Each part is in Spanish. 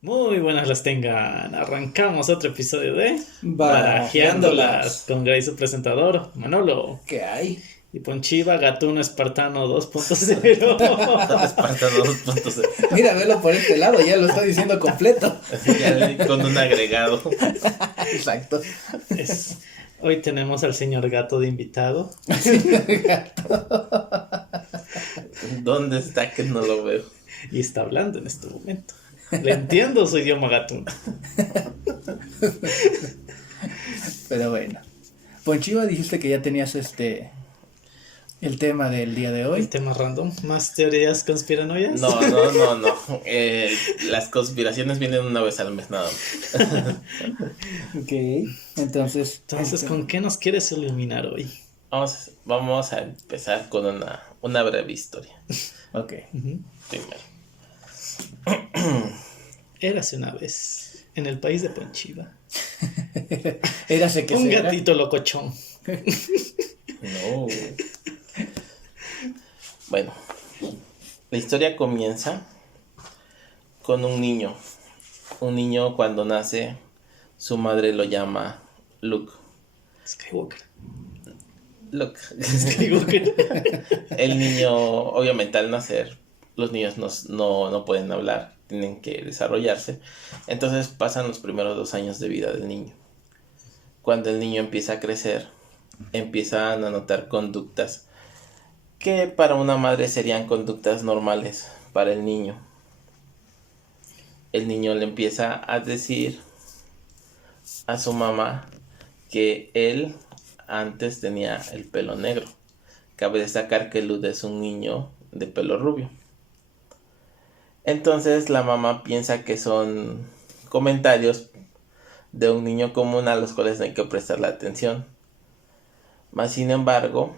Muy buenas las tengan. Arrancamos otro episodio de Barajeándolas Barajeándolas. con Gray, su presentador, Manolo. ¿Qué hay? Y Ponchiva, Gatuno Espartano 2.0. Espartano 2.0. Mira, velo por este lado, ya lo está diciendo completo. Ya con un agregado. Exacto. Es- Hoy tenemos al señor Gato de invitado. ¿Dónde está que no lo veo? Y está hablando en este momento. Le entiendo su idioma gatuno. Pero bueno. Ponchiva, dijiste que ya tenías el tema del día de El hoy. tema random. ¿Más teorías conspiranoias? No. Las conspiraciones vienen una vez al mes nada más. Ok. Entonces. Entonces, ¿con qué nos quieres iluminar hoy? Vamos a empezar con una breve historia. Ok. Primero. Érase una vez en el país de Ponchiva Érase que un será. gatito locochón. No. Bueno, la historia comienza con un niño. Un niño cuando nace, su madre lo llama Luke. Skywalker. Luke. Skywalker. El niño, obviamente al nacer, los niños no pueden hablar, tienen que desarrollarse. Entonces pasan los primeros 2 años de vida del niño. Cuando el niño empieza a crecer, empiezan a notar conductas que para una madre serían conductas normales para el niño. El niño le empieza a decir a su mamá que él antes tenía el pelo negro. Cabe destacar que Lud es un niño de pelo rubio. Entonces la mamá piensa que son comentarios de un niño común a los cuales no hay que prestarle atención. Mas sin embargo,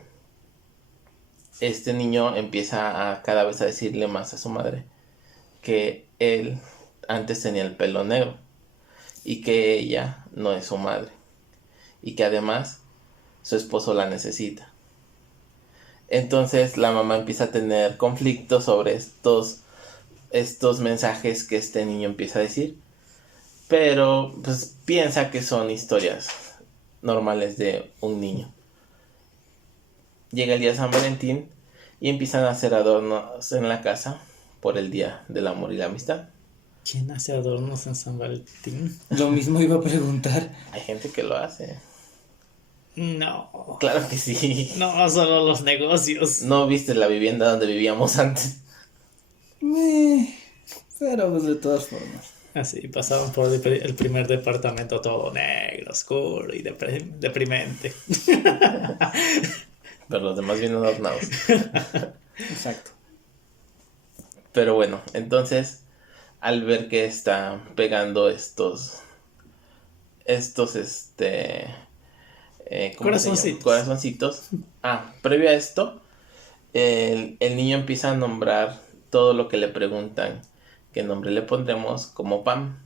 este niño empieza a cada vez a decirle más a su madre que él antes tenía el pelo negro y que ella no es su madre y que además su esposo la necesita. Entonces la mamá empieza a tener conflictos sobre estos mensajes que este niño empieza a decir, pero pues piensa que son historias normales de un niño. Llega el día de San Valentín y empiezan a hacer adornos en la casa por el Día del Amor y la Amistad. ¿Quién hace adornos en San Valentín? Lo mismo iba a preguntar. Hay gente que lo hace. No. Claro que sí. No, solo los negocios. ¿No viste la vivienda donde vivíamos antes? Pero pues de todas formas. Así, pasaban por el primer departamento todo negro, oscuro y deprimente. Pero los demás vienen adornados. Exacto. Pero bueno, entonces al ver que está pegando ¿cómo se llama? Corazoncitos. Corazoncitos. Previo a esto, el niño empieza a nombrar todo lo que le preguntan qué nombre le pondremos como pan.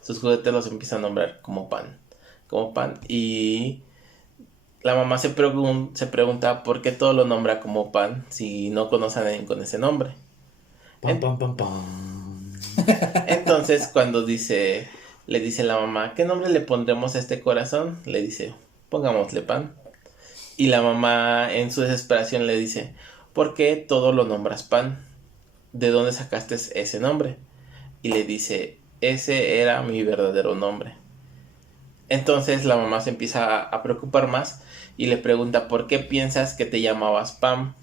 Sus juguetes los empieza a nombrar como pan. Como pan. Y la mamá se pregunta por qué todo lo nombra como pan si no conoce a nadie con ese nombre. Pam, pam, pam, pam. Entonces cuando le dice la mamá, ¿qué nombre le pondremos a este corazón? Le dice, pongámosle pan. Y la mamá en su desesperación le dice, ¿por qué todo lo nombras pan? ¿De dónde sacaste ese nombre? Y le dice, ese era mi verdadero nombre. Entonces la mamá se empieza a preocupar más y le pregunta, ¿por qué piensas que te llamabas Pam?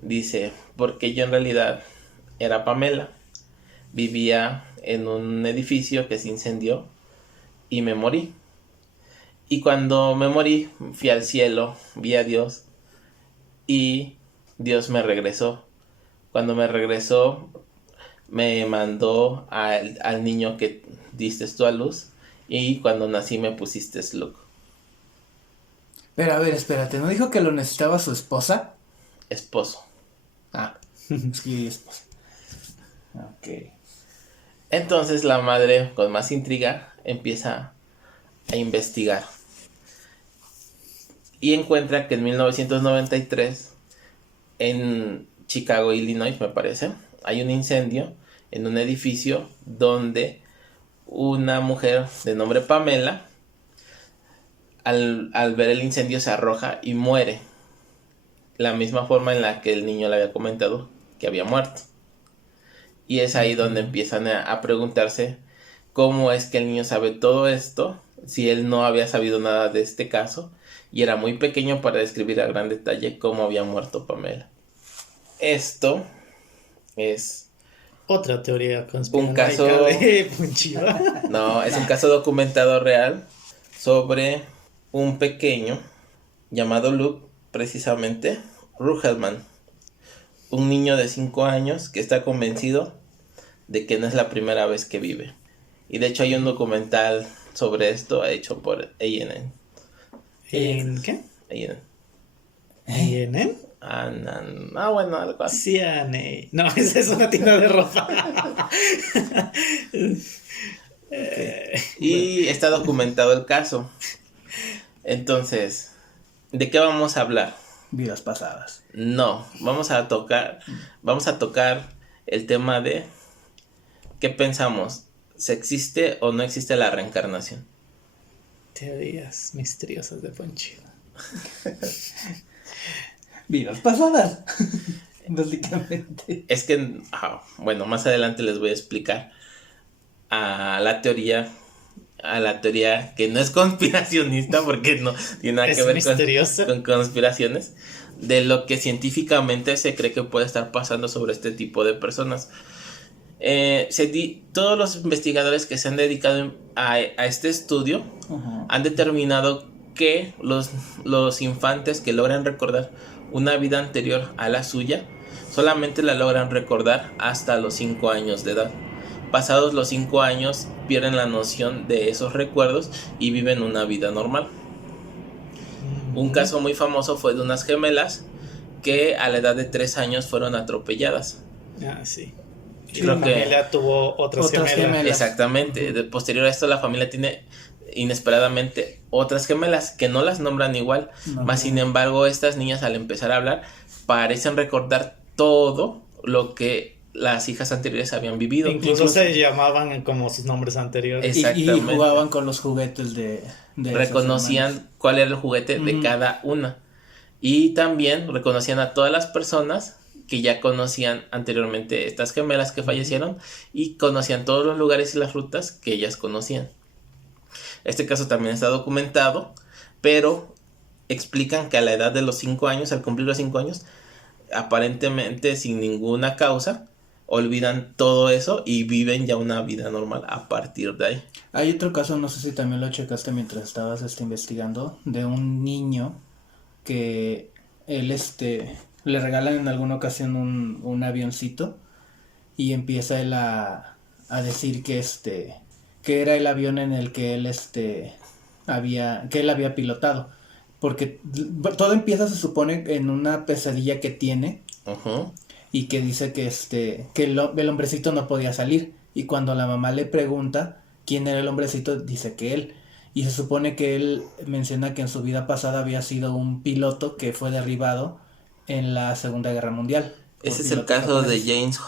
Dice, porque yo en realidad era Pamela. Vivía en un edificio que se incendió y me morí. Y cuando me morí, fui al cielo, vi a Dios y Dios me regresó. Cuando me regresó, me mandó al niño que diste tú a luz y cuando nací me pusiste Luke. Pero a ver, espérate, ¿no dijo que lo necesitaba su esposa? Esposo. Es que esposa. Ok. Entonces la madre, con más intriga, empieza a investigar y encuentra que en 1993 en Chicago, Illinois, me parece, hay un incendio en un edificio donde una mujer de nombre Pamela, al ver el incendio se arroja y muere. La misma forma en la que el niño le había comentado que había muerto. Y es ahí donde empiezan a preguntarse cómo es que el niño sabe todo esto, si él no había sabido nada de este caso y era muy pequeño para describir a gran detalle cómo había muerto Pamela. Esto es Otra teoría conspiranoica un caso... de Ponchiva. No, es un caso documentado real sobre un pequeño llamado Luke, precisamente, Rugelman. Un niño de 5 años que está convencido de que no es la primera vez que vive. Y de hecho hay un documental sobre esto hecho por A&N. ¿En qué? A&N. ¿En? Bueno, algo así. CNA. No, esa es una tienda de ropa. Y está documentado el caso. Entonces, ¿de qué vamos a hablar? Vidas pasadas. No, vamos a tocar el tema de ¿qué pensamos? ¿Se existe o no existe la reencarnación? Teorías misteriosas de Ponchiva. Vidas pasadas. Básicamente. Es que, bueno, más adelante les voy a explicar a la teoría que no es conspiracionista porque no tiene nada que ver con conspiraciones, de lo que científicamente se cree que puede estar pasando sobre este tipo de personas. Todos los investigadores que se han dedicado a este estudio han determinado que los infantes que logran recordar una vida anterior a la suya solamente la logran recordar hasta los 5 años de edad. Pasados los 5 años pierden la noción de esos recuerdos y viven una vida normal. Un caso muy famoso fue de unas gemelas que a la edad de 3 años fueron atropelladas. Sí. Y Creo la familia tuvo otras gemelas. Exactamente. Posterior a esto la familia tiene inesperadamente otras gemelas que no las nombran igual. Más sin embargo, estas niñas al empezar a hablar parecen recordar todo lo que las hijas anteriores habían vivido. Incluso se llamaban como sus nombres anteriores. Y jugaban con los juguetes de reconocían cuál era el juguete de cada una. Y también reconocían a todas las personas que ya conocían anteriormente estas gemelas que fallecieron y conocían todos los lugares y las rutas que ellas conocían. Este caso también está documentado, pero explican que a la edad de los 5 años, al cumplir los 5 años, aparentemente sin ninguna causa, olvidan todo eso y viven ya una vida normal a partir de ahí. Hay otro caso, no sé si también lo checaste mientras estabas investigando, de un niño que él le regalan en alguna ocasión un avioncito y empieza él a decir que que era el avión en el que él había pilotado, porque todo empieza, se supone, en una pesadilla que tiene. Y que dice que el hombrecito no podía salir, y cuando la mamá le pregunta quién era el hombrecito, dice que él, y se supone que él menciona que en su vida pasada había sido un piloto que fue derribado en la Segunda Guerra Mundial. Ese es el caso de James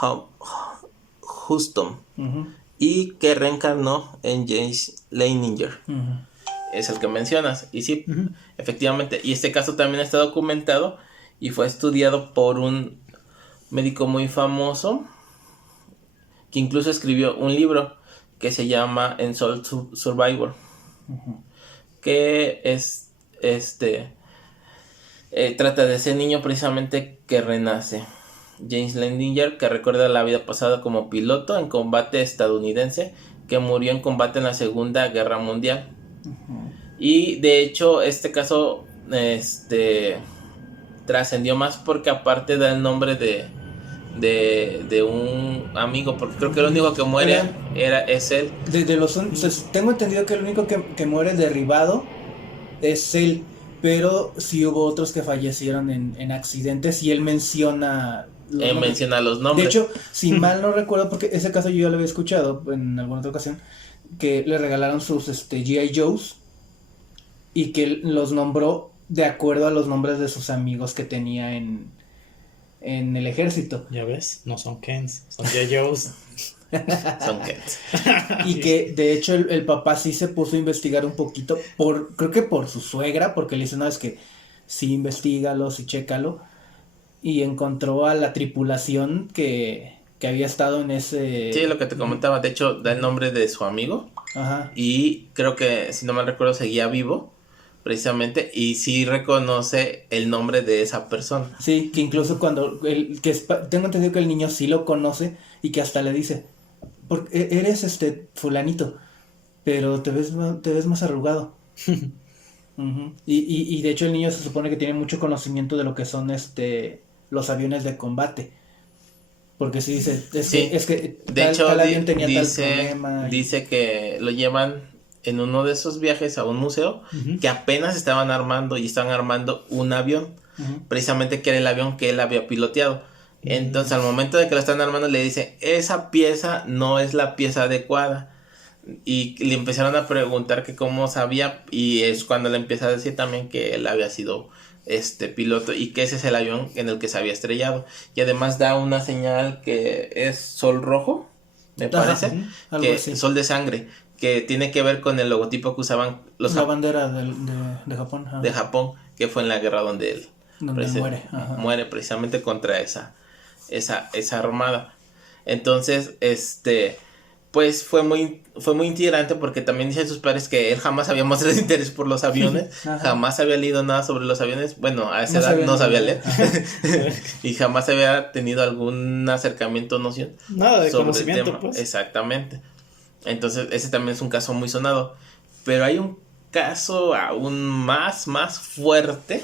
Houston, y que reencarnó en James Leininger. Es el que mencionas, y sí, efectivamente, y este caso también está documentado y fue estudiado por un médico muy famoso que incluso escribió un libro que se llama Ensouled Survivor, que es trata de ese niño precisamente que renace, James Leininger, que recuerda la vida pasada como piloto en combate estadounidense que murió en combate en la Segunda Guerra Mundial. Y de hecho este caso trascendió más porque aparte da el nombre de un amigo, porque creo que el único que muere es él. Tengo entendido que el único que muere derribado es él, pero sí hubo otros que fallecieron en accidentes y él menciona los nombres. De hecho, si mal no recuerdo, porque ese caso yo ya lo había escuchado en alguna otra ocasión, que le regalaron sus G.I. Joes y que los nombró de acuerdo a los nombres de sus amigos que tenía en el ejército. Ya ves, no son Kens, son G.I. Joes. Son Kents. Y que de hecho el papá sí se puso a investigar un poquito, creo que por su suegra, porque le dice, no, es que sí investígalo, sí chécalo, y encontró a la tripulación que había estado en ese... Sí, lo que te comentaba, de hecho da el nombre de su amigo. Ajá. Y creo que, si no mal recuerdo, seguía vivo, precisamente, y sí reconoce el nombre de esa persona. Sí, que incluso cuando, tengo entendido que el niño sí lo conoce y que hasta le dice, porque eres fulanito, pero te ves más arrugado. Ujú. Y de hecho el niño se supone que tiene mucho conocimiento de lo que son los aviones de combate. Porque sí dice, es que de hecho, tal avión tenía tal problema. Dice que lo llevan en uno de esos viajes a un museo, que apenas estaban armando y estaban armando un avión, precisamente que era el avión que él había piloteado. Entonces al momento de que lo están armando le dice, esa pieza no es la pieza adecuada. Y le empezaron a preguntar que cómo sabía, y es cuando le empieza a decir también que él había sido piloto y que ese es el avión en el que se había estrellado. Y además da una señal que es sol rojo, me parece, que así. Sol de sangre, que tiene que ver con el logotipo que usaban la bandera de Japón. Ajá. De Japón, que fue en la guerra donde él muere precisamente contra esa armada. Entonces, pues fue muy intrigante, porque también dicen sus padres que él jamás había mostrado interés por los aviones, jamás había leído nada sobre los aviones, bueno, a esa edad no sabía leer, y jamás había tenido algún acercamiento, noción. Nada de conocimiento, pues. Exactamente. Entonces, ese también es un caso muy sonado. Pero hay un caso aún más fuerte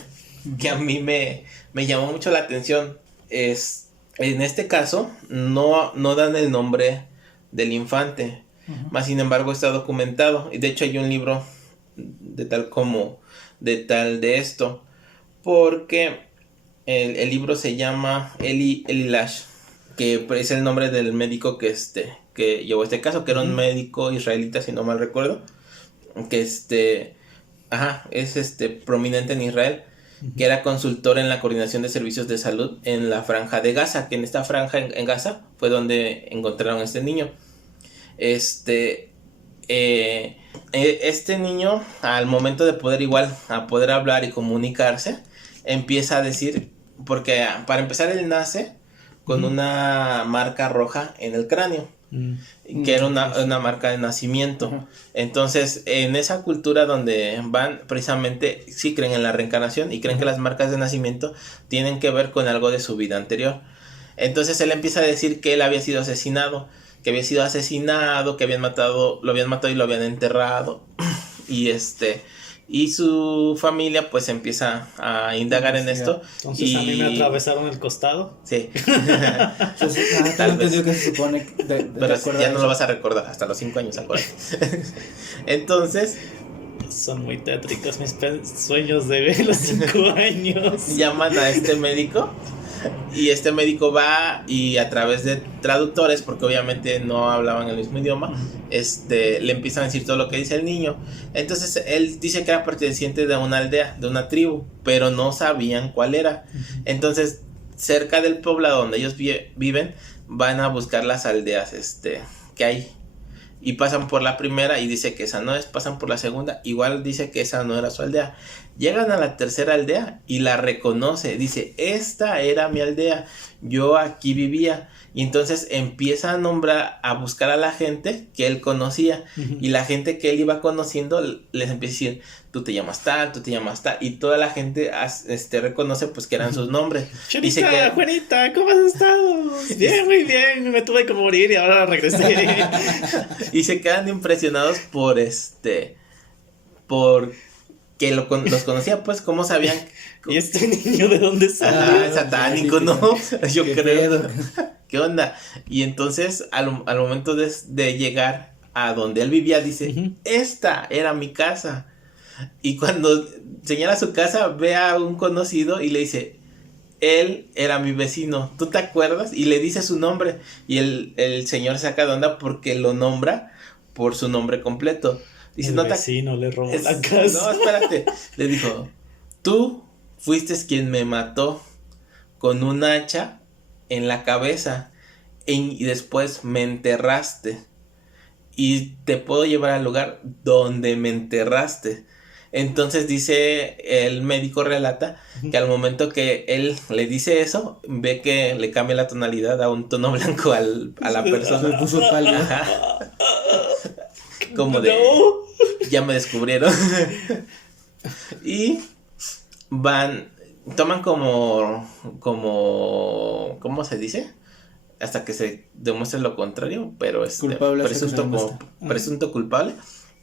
que a mí me llamó mucho la atención. En este caso, no dan el nombre del infante, más sin embargo está documentado, y de hecho hay un libro de de esto, porque el libro se llama Eli Lash, que es el nombre del médico que llevó este caso, que era un médico israelita, si no mal recuerdo, que es prominente en Israel, que era consultor en la coordinación de servicios de salud en la franja de Gaza, que en esta franja en Gaza fue donde encontraron a este niño. Este niño, al momento de poder hablar y comunicarse, empieza a decir, porque para empezar él nace con una marca roja en el cráneo, que era una marca de nacimiento. Entonces, en esa cultura donde van, precisamente sí creen en la reencarnación y creen que las marcas de nacimiento tienen que ver con algo de su vida anterior. Entonces él empieza a decir que él había sido asesinado, que lo habían matado y lo habían enterrado. Y su familia pues empieza a indagar en esto. Entonces a mí me atravesaron el costado. Sí. Tal vez que se supone pero ya no lo vas a recordar hasta los 5 años, acuérdate. Entonces son muy tétricos mis sueños de los 5 años. Llaman a este médico, y este médico va y a través de traductores, porque obviamente no hablaban el mismo idioma, le empiezan a decir todo lo que dice el niño. Entonces él dice que era perteneciente de una aldea, de una tribu, pero no sabían cuál era. Entonces, cerca del poblado donde ellos viven, van a buscar las aldeas que hay. Y pasan por la primera y dice que esa no es, pasan por la segunda, igual dice que esa no era su aldea. Llegan a la tercera aldea y la reconoce, dice, esta era mi aldea, yo aquí vivía. Y entonces empieza a nombrar, a buscar a la gente que él conocía, y la gente que él iba conociendo les empieza a decir, tú te llamas tal, y toda la gente reconoce pues que eran sus nombres. Chenita, Juanita, ¿cómo has estado? Bien, muy bien, me tuve que morir y ahora regresé. Y se quedan impresionados por que los conocía, pues, ¿cómo sabían? ¿Y este niño de dónde sale? Satánico, ¿no? Yo creo. ¿Qué onda? Y entonces, al momento de llegar a donde él vivía, dice, esta era mi casa. Y cuando señala su casa, ve a un conocido y le dice, él era mi vecino, ¿tú te acuerdas? Y le dice su nombre, y el señor saca de onda porque lo nombra por su nombre completo. Dice, el vecino le robó la casa. No, espérate. Le dijo, tú fuiste quien me mató con un hacha en la cabeza. y después me enterraste. Y te puedo llevar al lugar donde me enterraste. Entonces dice, el médico relata que al momento que él le dice eso, ve que le cambia la tonalidad a un tono blanco a la persona. Se puso pálido. Como de, ya me descubrieron. Y toman como, ¿cómo se dice? Hasta que se demuestre lo contrario, pero presunto culpable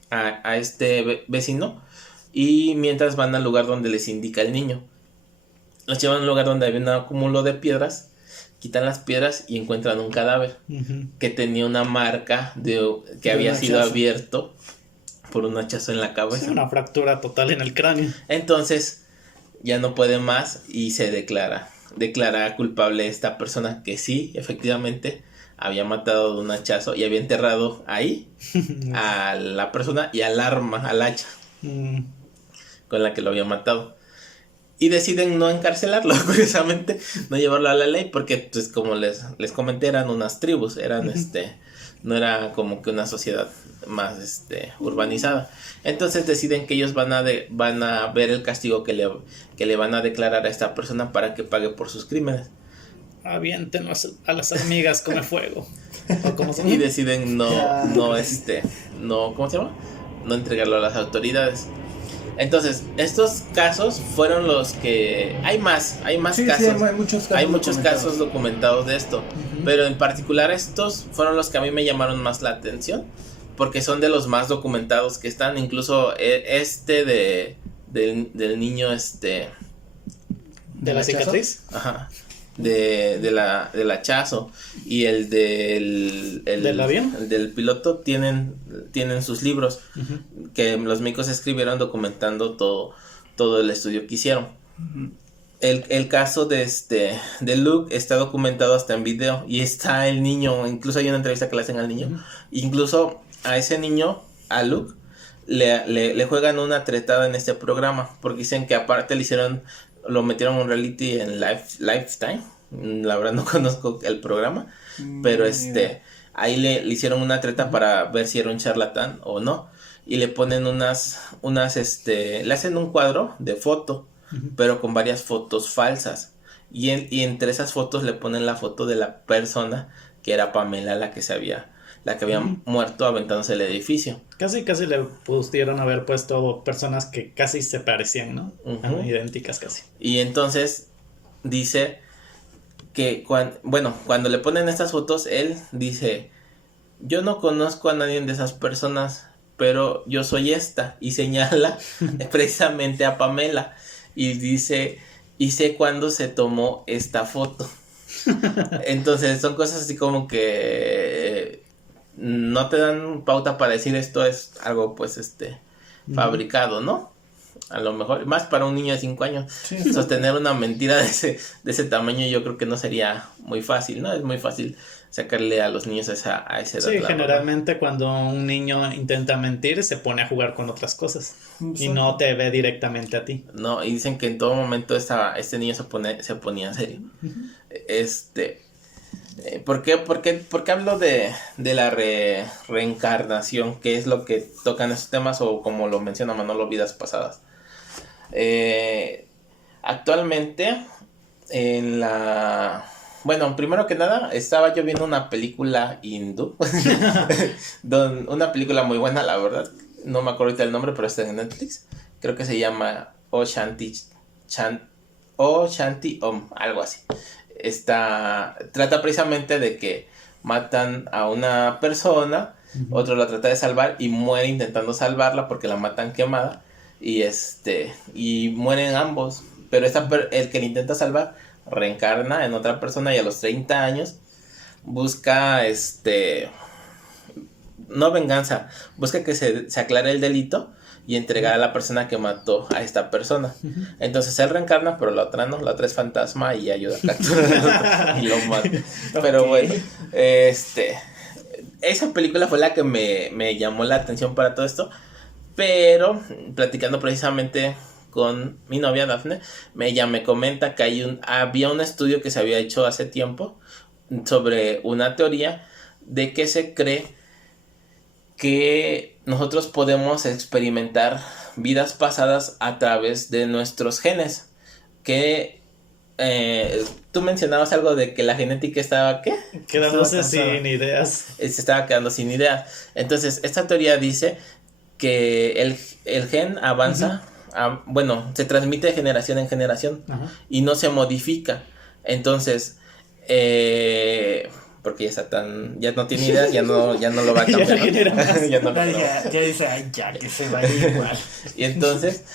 a este vecino. Y mientras van al lugar donde les indica el niño, los llevan a un lugar donde había un acúmulo de piedras, quitan las piedras y encuentran un cadáver que tenía una marca que había sido abierto por un hachazo en la cabeza. Sí, una fractura total en el cráneo. Entonces ya no puede más y se declara culpable esta persona que sí, efectivamente, había matado de un hachazo y había enterrado ahí a la persona y al arma, al hacha con la que lo había matado. Y deciden no encarcelarlo, curiosamente, no llevarlo a la ley, porque pues como les comenté, eran unas tribus, no era como que una sociedad más urbanizada. Entonces deciden que ellos van a ver el castigo que le van a declarar a esta persona para que pague por sus crímenes. Aviéntenos a las hormigas, come fuego. Y deciden no, ¿cómo se llama? No entregarlo a las autoridades. Entonces, estos casos fueron los que... Hay más casos. Sí, hay muchos casos documentados de esto. Pero en particular estos fueron los que a mí me llamaron más la atención, porque son de los más documentados que están. Incluso del niño ¿De la cicatriz? Ajá. Del hachazo y el del avión, el del piloto tienen sus libros que los médicos escribieron documentando todo el estudio que hicieron. El caso de Luke está documentado hasta en video y está el niño, incluso hay una entrevista que le hacen al niño, incluso a ese niño, a Luke, le juegan una tretada en este programa, porque dicen que aparte lo metieron en un reality en Lifetime. La verdad no conozco el programa, pero ahí le hicieron una treta para ver si era un charlatán o no, y le ponen le hacen un cuadro de foto, pero con varias fotos falsas, y entre esas fotos le ponen la foto de la persona que era Pamela, la que había muerto aventándose el edificio. Casi le pudieron haber puesto personas que casi se parecían, ¿no? Idénticas casi. Y entonces dice que cuando le ponen estas fotos, él dice, yo no conozco a nadie de esas personas, pero yo soy esta, y señala precisamente a Pamela, y dice, y sé cuándo se tomó esta foto. Entonces son cosas así como que no te dan pauta para decir esto es algo pues fabricado, ¿no? A lo mejor, más para un niño de 5 años, sostener una mentira de ese tamaño yo creo que no sería muy fácil, ¿no? Es muy fácil sacarle a los niños a esa edad. Sí, generalmente cuando un niño intenta mentir se pone a jugar con otras cosas y no te ve directamente a ti. No, y dicen que en todo momento este niño se ponía serio. ¿Por qué hablo de la reencarnación? ¿Qué es lo que tocan esos temas? O como lo menciona Manolo, vidas pasadas. Actualmente bueno, primero que nada estaba yo viendo una película hindú una película muy buena, la verdad, no me acuerdo ahorita el nombre, pero está en Netflix, creo que se llama O Shanti Om, algo así. Trata precisamente de que matan a una persona, otro la trata de salvar y muere intentando salvarla porque la matan quemada, y mueren ambos, pero el que le intenta salvar reencarna en otra persona y a los 30 años busca no venganza, busca que se aclare el delito y entregar a la persona que mató a esta persona. Entonces él reencarna, pero la otra no, la otra es fantasma y ayuda a capturar y lo mata. Pero bueno, esa película fue la que me llamó la atención para todo esto. Pero platicando precisamente con mi novia Dafne, ella me comenta que había un estudio que se había hecho hace tiempo sobre una teoría de que se cree que nosotros podemos experimentar vidas pasadas a través de nuestros genes. Que tú mencionabas algo de que la genética estaba, ¿qué? Quedándose sin ideas. Se estaba quedando sin ideas. Entonces, esta teoría dice que el gen avanza, se transmite de generación en generación y no se modifica. Entonces, porque ya no tiene ideas, ya no lo va a cambiar. Ya dice, ay, ya que se vaya igual. Y entonces,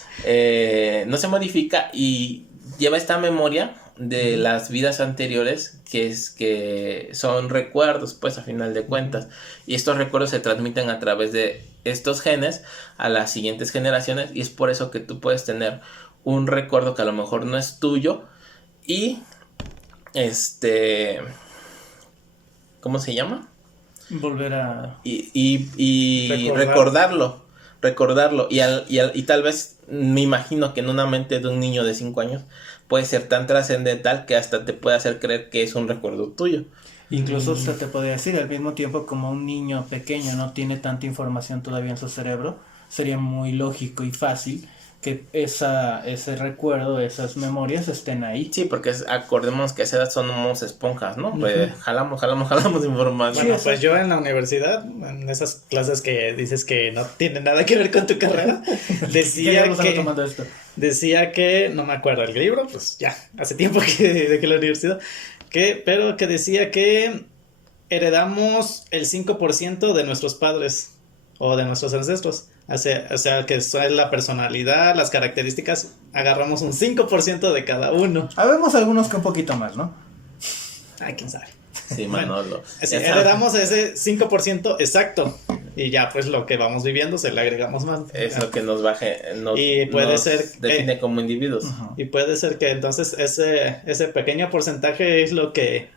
no se modifica y lleva esta memoria de las vidas anteriores, que son recuerdos, pues, a final de cuentas. Y estos recuerdos se transmiten a través de estos genes a las siguientes generaciones, y es por eso que tú puedes tener un recuerdo que a lo mejor no es tuyo y ¿cómo se llama? Volver a... Y recordarlo. Y tal vez, me imagino que en una mente de un niño de 5 años puede ser tan trascendental que hasta te puede hacer creer que es un recuerdo tuyo. Incluso se te podría decir, al mismo tiempo, como un niño pequeño no tiene tanta información todavía en su cerebro, sería muy lógico y fácil que ese recuerdo, esas memorias estén ahí. Sí, porque acordemos que a esa edad somos esponjas, ¿no? Pues jalamos información. Bueno, pues yo en la universidad, en esas clases que dices que no tienen nada que ver con tu carrera, decía que, no me acuerdo el libro, pues ya, hace tiempo de que la universidad, pero que decía que heredamos el 5% de nuestros padres o de nuestros ancestros. O sea, que eso es la personalidad, las características, agarramos un 5% de cada uno. Habemos algunos que un poquito más, ¿no? Ay, quién sabe. Sí, Manolo. Heredamos ese 5% exacto. Y ya, pues, lo que vamos viviendo se le agregamos más. Es lo que nos define como individuos. Y puede ser que entonces ese pequeño porcentaje es lo que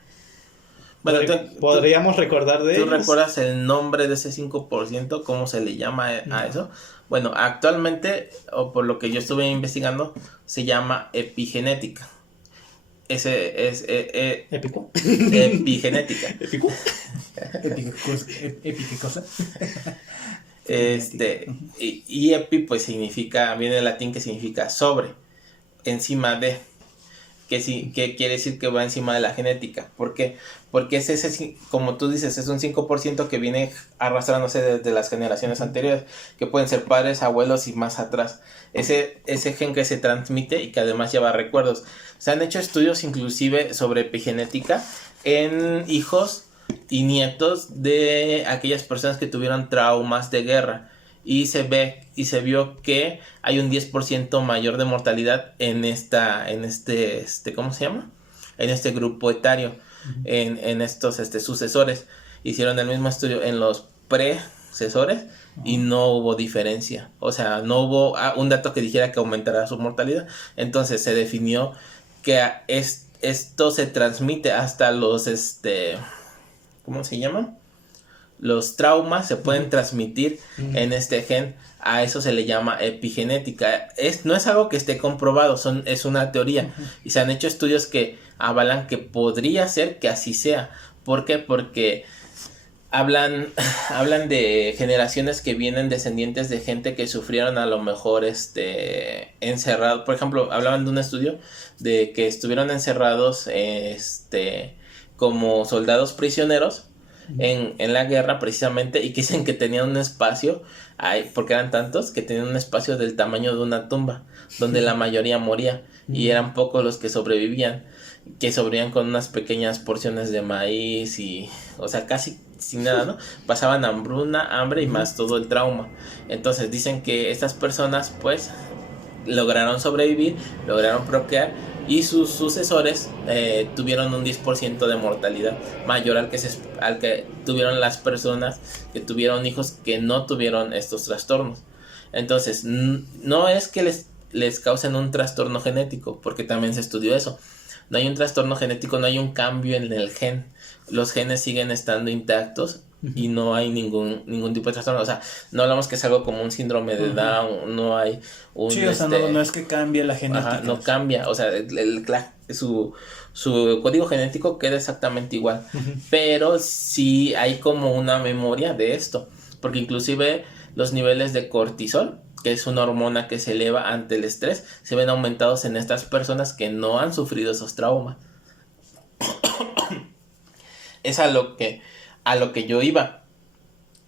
podríamos recordar de ellos. ¿Tú recuerdas el nombre de ese 5%? ¿Cómo se le llama a eso? Bueno, actualmente, o por lo que yo estuve investigando, se llama epigenética. Ese es ¿Épico? Epigenética. ¿Épico? ¿Qué cosa? Y epi, pues significa, viene del latín, que significa sobre, encima de. Que quiere decir que va encima de la genética. ¿Por qué? Porque ese, como tú dices, es un 5% que viene arrastrándose desde las generaciones anteriores, que pueden ser padres, abuelos y más atrás. Ese gen que se transmite y que además lleva recuerdos. Se han hecho estudios inclusive sobre epigenética en hijos y nietos de aquellas personas que tuvieron traumas de guerra. Y se vio que hay un 10% mayor de mortalidad en ¿cómo se llama? En este grupo etario, en estos sucesores. Hicieron el mismo estudio en los predecesores y no hubo diferencia. O sea, no hubo un dato que dijera que aumentará su mortalidad. Entonces se definió que esto se transmite hasta los, ¿cómo se llama? Los traumas se pueden transmitir en este gen. A eso se le llama epigenética. No es algo que esté comprobado, es una teoría. Y se han hecho estudios que avalan que podría ser que así sea. ¿Por qué? Porque hablan de generaciones que vienen descendientes de gente que sufrieron a lo mejor encerrados. Por ejemplo, hablaban de un estudio de que estuvieron encerrados como soldados prisioneros en la guerra precisamente, y que dicen que tenían un espacio, porque eran tantos, que tenían un espacio del tamaño de una tumba, donde la mayoría moría, y eran pocos los que sobrevivían con unas pequeñas porciones de maíz, y, o sea, casi sin nada, ¿no? Pasaban hambre y más todo el trauma. Entonces dicen que estas personas, pues, lograron sobrevivir, lograron procrear, y sus sucesores tuvieron un 10% de mortalidad mayor al que tuvieron las personas que tuvieron hijos que no tuvieron estos trastornos. Entonces, no es que les causen un trastorno genético, porque también se estudió eso. No hay un trastorno genético, no hay un cambio en el gen. Los genes siguen estando intactos y no hay ningún tipo de trastorno. O sea, no hablamos que es algo como un síndrome de Down, no hay un... Sí, o sea, no es que cambie la genética. Ajá, no cambia, o sea, su código genético queda exactamente igual, pero sí hay como una memoria de esto, porque inclusive los niveles de cortisol, que es una hormona que se eleva ante el estrés, se ven aumentados en estas personas que no han sufrido esos traumas. Es a lo que yo iba.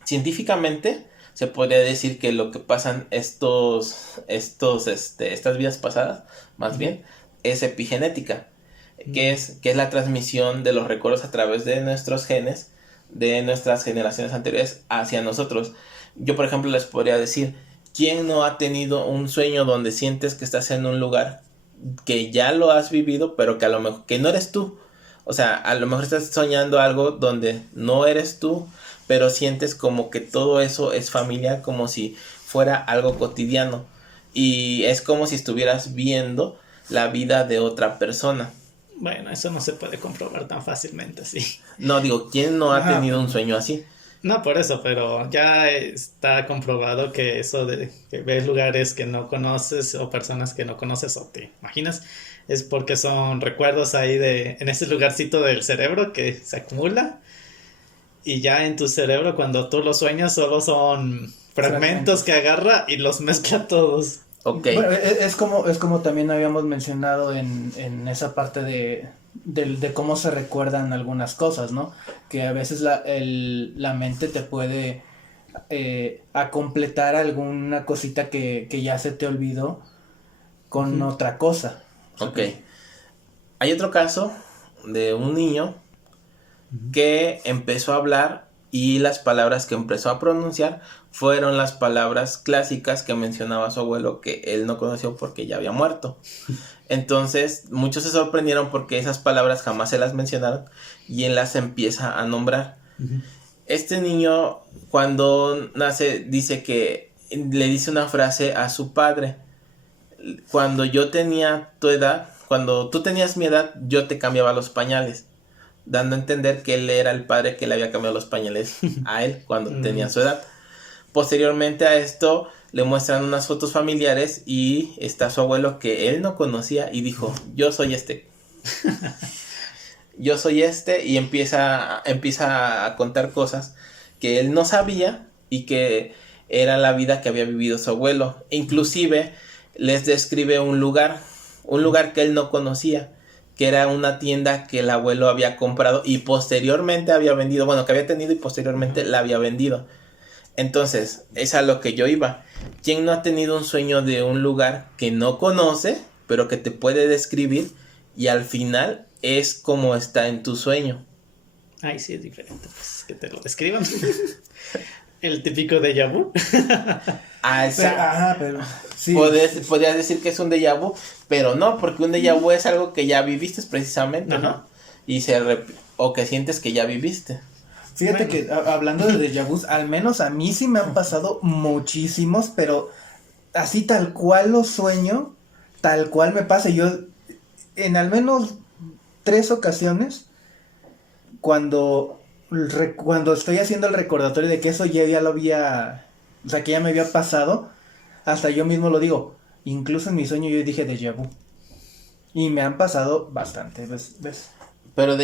Científicamente se podría decir que lo que pasan estas vidas pasadas, más bien, es epigenética, que es la transmisión de los recuerdos a través de nuestros genes, de nuestras generaciones anteriores hacia nosotros. Yo, por ejemplo, les podría decir, ¿quién no ha tenido un sueño donde sientes que estás en un lugar que ya lo has vivido, pero que a lo mejor que no eres tú? O sea, a lo mejor estás soñando algo donde no eres tú, pero sientes como que todo eso es familiar, como si fuera algo cotidiano. Y es como si estuvieras viendo la vida de otra persona. Bueno, eso no se puede comprobar tan fácilmente, sí. No, digo, ¿quién no ha tenido un sueño así? No, por eso, pero ya está comprobado que eso de que ves lugares que no conoces o personas que no conoces o te imaginas, es porque son recuerdos ahí en ese lugarcito del cerebro que se acumula y ya en tu cerebro cuando tú lo sueñas solo son fragmentos que agarra y los mezcla todos. Ok. Bueno, es como también habíamos mencionado en esa parte de cómo se recuerdan algunas cosas, ¿no? Que a veces la mente te puede a completar alguna cosita que ya se te olvidó con otra cosa. Ok. Hay otro caso de un niño que empezó a hablar y las palabras que empezó a pronunciar fueron las palabras clásicas que mencionaba su abuelo, que él no conoció porque ya había muerto. Entonces muchos se sorprendieron porque esas palabras jamás se las mencionaron y él las empieza a nombrar. Este niño cuando nace dice que le dice una frase a su padre: cuando yo tenía tu edad, cuando tú tenías mi edad, yo te cambiaba los pañales, dando a entender que él era el padre que le había cambiado los pañales a él cuando tenía su edad. Posteriormente a esto le muestran unas fotos familiares y está su abuelo que él no conocía y dijo, yo soy este. Yo soy este, y empieza a contar cosas que él no sabía y que era la vida que había vivido su abuelo. Inclusive les describe un lugar que él no conocía, que era una tienda que el abuelo había comprado y posteriormente había vendido, bueno, que había tenido y posteriormente la había vendido. Entonces, es a lo que yo iba. ¿Quién no ha tenido un sueño de un lugar que no conoce, pero que te puede describir y al final es como está en tu sueño? Ay, sí, es diferente, pues, que te lo describan. El típico déjà vu. Pero sí. Podrías decir que es un déjà vu, pero no, porque un déjà vu es algo que ya viviste precisamente, ¿no? Y o que sientes que ya viviste. Fíjate que hablando de déjà vus, al menos a mí sí me han pasado muchísimos, pero así tal cual lo sueño, tal cual me pasa. Yo en al menos 3 ocasiones, cuando estoy haciendo el recordatorio de que eso ya lo había, o sea, que ya me había pasado, hasta yo mismo lo digo. Incluso en mi sueño yo dije déjà vu. Y me han pasado bastante, ¿ves? Pero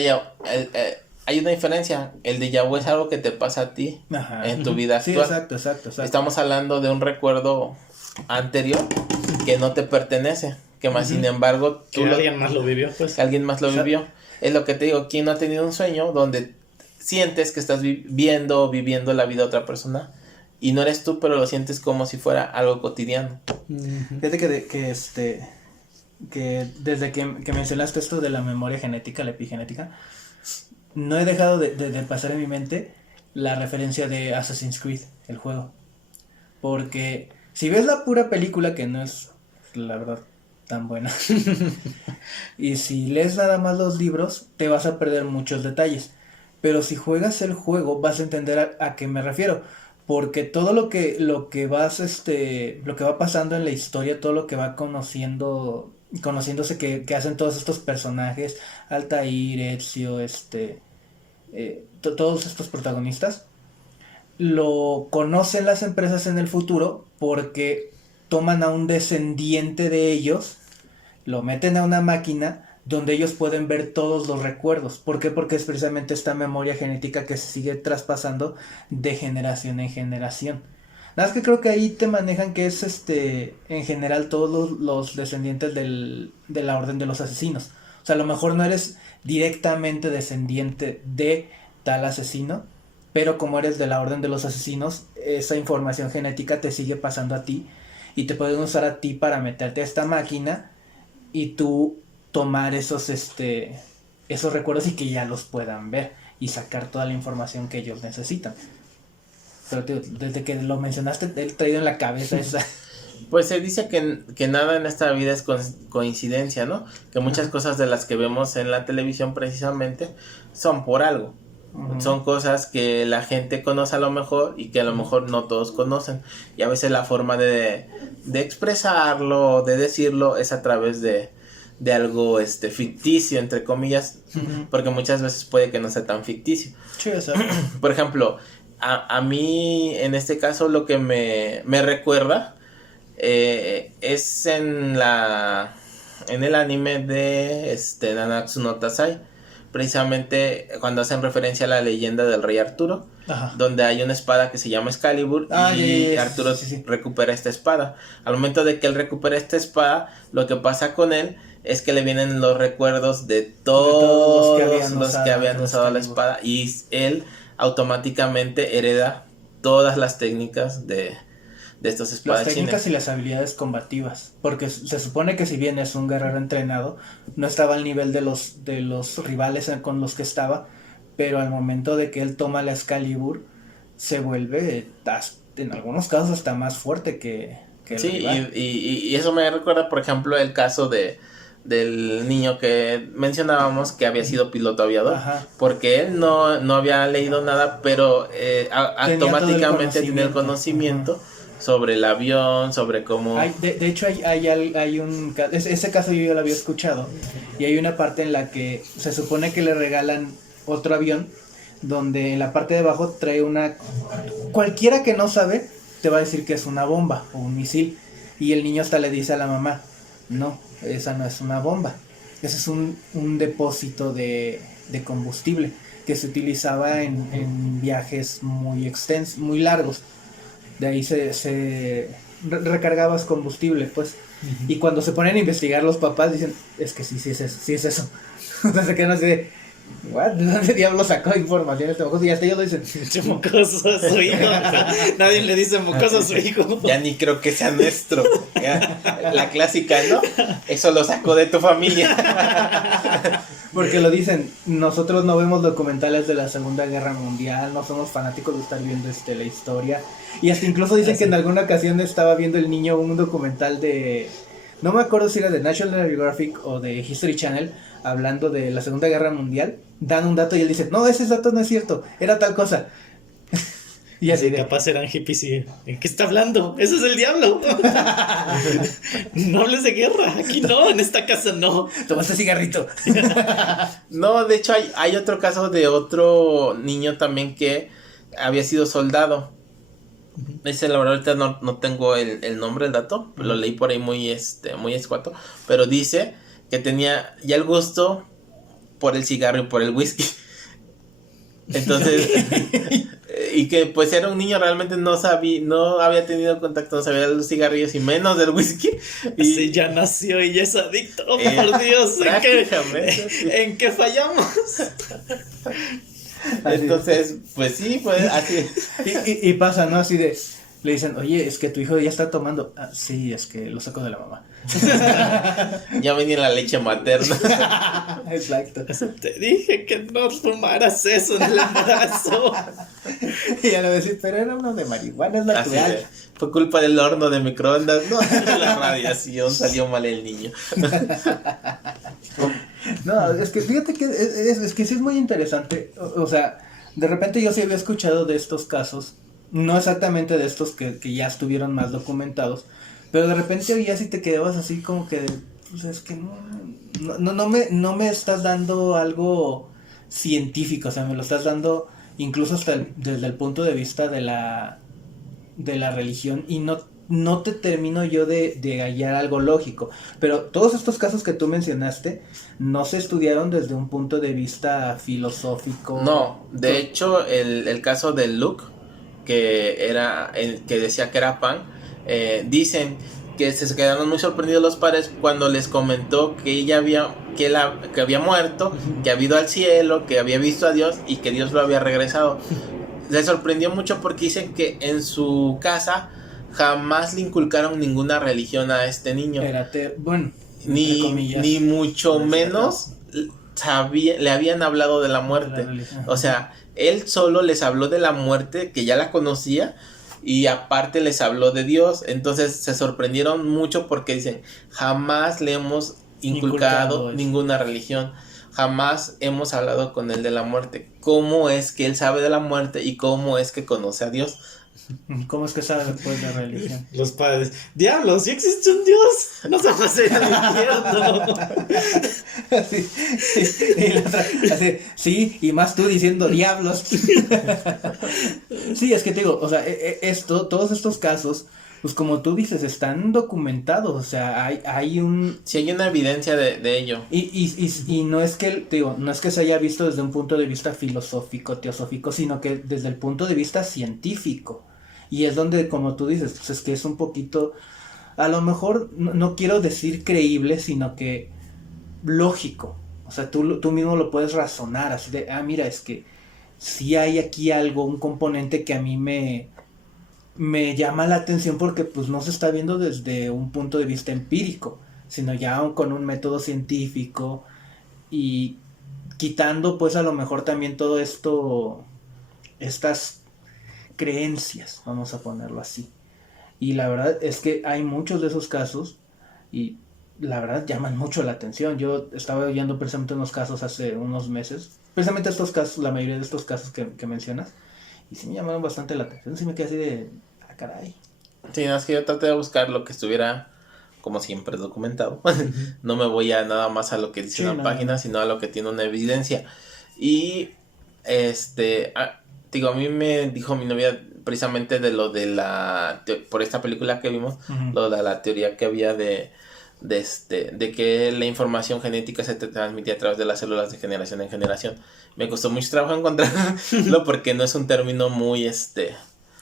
hay una diferencia. El déjà vu es algo que te pasa a ti en tu vida actual. Sí, exacto. Estamos hablando de un recuerdo anterior que no te pertenece, que más sin embargo alguien más lo vivió, pues. Que alguien más lo vivió. Es lo que te digo, ¿quién no ha tenido un sueño donde sientes que estás viviendo la vida de otra persona y no eres tú, pero lo sientes como si fuera algo cotidiano? Fíjate que desde que mencionaste esto de la memoria genética, la epigenética, no he dejado de pasar en mi mente la referencia de Assassin's Creed, el juego. Porque si ves la pura película, que no es, la verdad, tan buena, y si lees nada más los libros, te vas a perder muchos detalles. Pero si juegas el juego, vas a entender a qué me refiero. Porque todo lo que va pasando en la historia, todo lo que va conociéndose que hacen todos estos personajes, Altair, Ezio, todos estos protagonistas, lo conocen las empresas en el futuro porque toman a un descendiente de ellos, lo meten a una máquina donde ellos pueden ver todos los recuerdos. ¿Por qué? Porque es precisamente esta memoria genética que se sigue traspasando de generación en generación. Nada más que creo que ahí te manejan que es en general todos los descendientes de la orden de los asesinos. O sea, a lo mejor no eres directamente descendiente de tal asesino, pero como eres de la orden de los asesinos, esa información genética te sigue pasando a ti y te pueden usar a ti para meterte a esta máquina y tú tomar esos recuerdos y que ya los puedan ver y sacar toda la información que ellos necesitan. Pero tío, desde que lo mencionaste, he traído en la cabeza esa. Pues se dice que nada en esta vida es coincidencia, ¿no? Que muchas cosas de las que vemos en la televisión precisamente son por algo. Uh-huh. Son cosas que la gente conoce a lo mejor y que a lo mejor no todos conocen. Y a veces la forma de expresarlo, de decirlo, es a través de algo ficticio, entre comillas, uh-huh. Porque muchas veces puede que no sea tan ficticio. Sí, eso. Por ejemplo, a mí en este caso lo que me recuerda es en el anime de Nanatsu no Taizai, precisamente cuando hacen referencia a la leyenda del rey Arturo. Ajá. Donde hay una espada que se llama Excalibur y Arturo recupera esta espada. Al momento de que él recupera esta espada, lo que pasa con él es que le vienen los recuerdos de todos los que habían usado la espada y él automáticamente hereda todas las técnicas de estos espadachines. Las técnicas y las habilidades combativas, porque se supone que si bien es un guerrero entrenado, no estaba al nivel de los rivales con los que estaba, pero al momento de que él toma la Excalibur, se vuelve, en algunos casos, hasta más fuerte que el rival. Y eso me recuerda, por ejemplo, el caso del niño que mencionábamos que había sido piloto aviador. Ajá. Porque él no había leído nada, pero automáticamente tenía el conocimiento. Ajá. Sobre el avión, sobre cómo... De hecho hay un... Ese caso yo ya lo había escuchado. Y hay una parte en la que se supone que le regalan otro avión, donde en la parte de abajo trae una... Cualquiera que no sabe te va a decir que es una bomba o un misil. Y el niño hasta le dice a la mamá, no, esa no es una bomba. Ese es un depósito de combustible que se utilizaba en viajes muy extensos, muy largos. De ahí se recargabas combustible, pues. Uh-huh. Y cuando se ponen a investigar los papás dicen, es que sí es eso. O sea, se quedan así de, ¿what? ¿De dónde diablos sacó información este mocoso? Y hasta ellos lo dicen, mocoso a su hijo. Nadie le dice mocoso a su hijo. Ya ni creo que sea nuestro. La clásica, ¿no? Eso lo sacó de tu familia. Porque lo dicen, nosotros no vemos documentales de la Segunda Guerra Mundial, no somos fanáticos de estar viendo la historia. Y hasta incluso dicen que en alguna ocasión estaba viendo el niño un documental de... No me acuerdo si era de National Geographic o de History Channel, hablando de la Segunda Guerra Mundial. Dan un dato y él dice, no, ese dato no es cierto, era tal cosa. Y así de... Capaz eran hippies y... ¿En qué está hablando? ¡Eso es el diablo! No hables de guerra, aquí no, en esta casa no. Toma este cigarrito. No, de hecho hay otro caso de otro niño también que había sido soldado. Ese la verdad ahorita no tengo el nombre, el dato, lo leí por ahí muy escuato, pero dice que tenía ya el gusto por el cigarro y por el whisky. Entonces, y que pues era un niño, realmente no había tenido contacto, no sabía de los cigarrillos y menos del whisky. Y sí, ya nació y ya es adicto, por Dios, ¿en qué fallamos? Entonces, pues sí, pues así. Y pasa, ¿no? Así de, le dicen, oye, es que tu hijo ya está tomando. Ah, sí, es que lo saco de la mamá. Ya venía la leche materna. Exacto. Te dije que no fumaras eso en el embarazo. Y ya le voy a decir, pero era uno de marihuana, es natural. Fue culpa del horno de microondas, no, la radiación, salió mal el niño. No, es que fíjate que es que sí es muy interesante. O sea, de repente yo sí había escuchado de estos casos, no exactamente de estos que ya estuvieron más documentados, pero de repente ya sí te quedabas así como que, pues es que no me estás dando algo científico, o sea, me lo estás dando incluso hasta desde el punto de vista de la religión, y no te termino yo de hallar algo lógico, pero todos estos casos que tú mencionaste no se estudiaron desde un punto de vista filosófico. No, de hecho el caso de Luke, que era el que decía que era Pan, dicen que se quedaron muy sorprendidos los padres cuando les comentó que que había muerto, que había ido al cielo, que había visto a Dios y que Dios lo había regresado. Les sorprendió mucho porque dicen que en su casa jamás le inculcaron ninguna religión a este niño. Bueno, ni mucho menos le habían hablado de la muerte. O sea, él solo les habló de la muerte, que ya la conocía, y aparte les habló de Dios. Entonces se sorprendieron mucho porque dicen, jamás le hemos inculcado ninguna religión, jamás hemos hablado con él de la muerte. ¿Cómo es que él sabe de la muerte y cómo es que conoce a Dios? ¿Cómo es que sabe después de la religión? Los padres, diablos, ¿sí existe un Dios? No se pase al infierno. Sí, y la otra, así, sí, y más tú diciendo diablos. Sí, es que te digo, o sea, todos estos casos, pues como tú dices, están documentados, o sea, hay un... Sí, hay una evidencia de ello. Y no es que, te digo, no es que se haya visto desde un punto de vista filosófico, teosófico, sino que desde el punto de vista científico. Y es donde, como tú dices, pues es que es un poquito, a lo mejor, no quiero decir creíble, sino que lógico. O sea, tú mismo lo puedes razonar, así de, mira, es que sí hay aquí algo, un componente que a mí me llama la atención porque pues no se está viendo desde un punto de vista empírico, sino ya con un método científico y quitando pues a lo mejor también todo esto, estas creencias, vamos a ponerlo así. Y la verdad es que hay muchos de esos casos y la verdad llaman mucho la atención. Yo estaba oyendo precisamente unos casos hace unos meses, precisamente estos casos, la mayoría de estos casos que mencionas, y sí me llamaron bastante la atención, sí me quedé así de, caray. Sí, no, es que yo traté de buscar lo que estuviera, como siempre, documentado. No me voy a nada más a lo que dice una página, sino a lo que tiene una evidencia. Y, digo, a mí me dijo mi novia precisamente de lo de por esta película que vimos, lo de la teoría que había de que la información genética se te transmitía a través de las células de generación en generación. Me costó mucho trabajo encontrarlo porque no es un término muy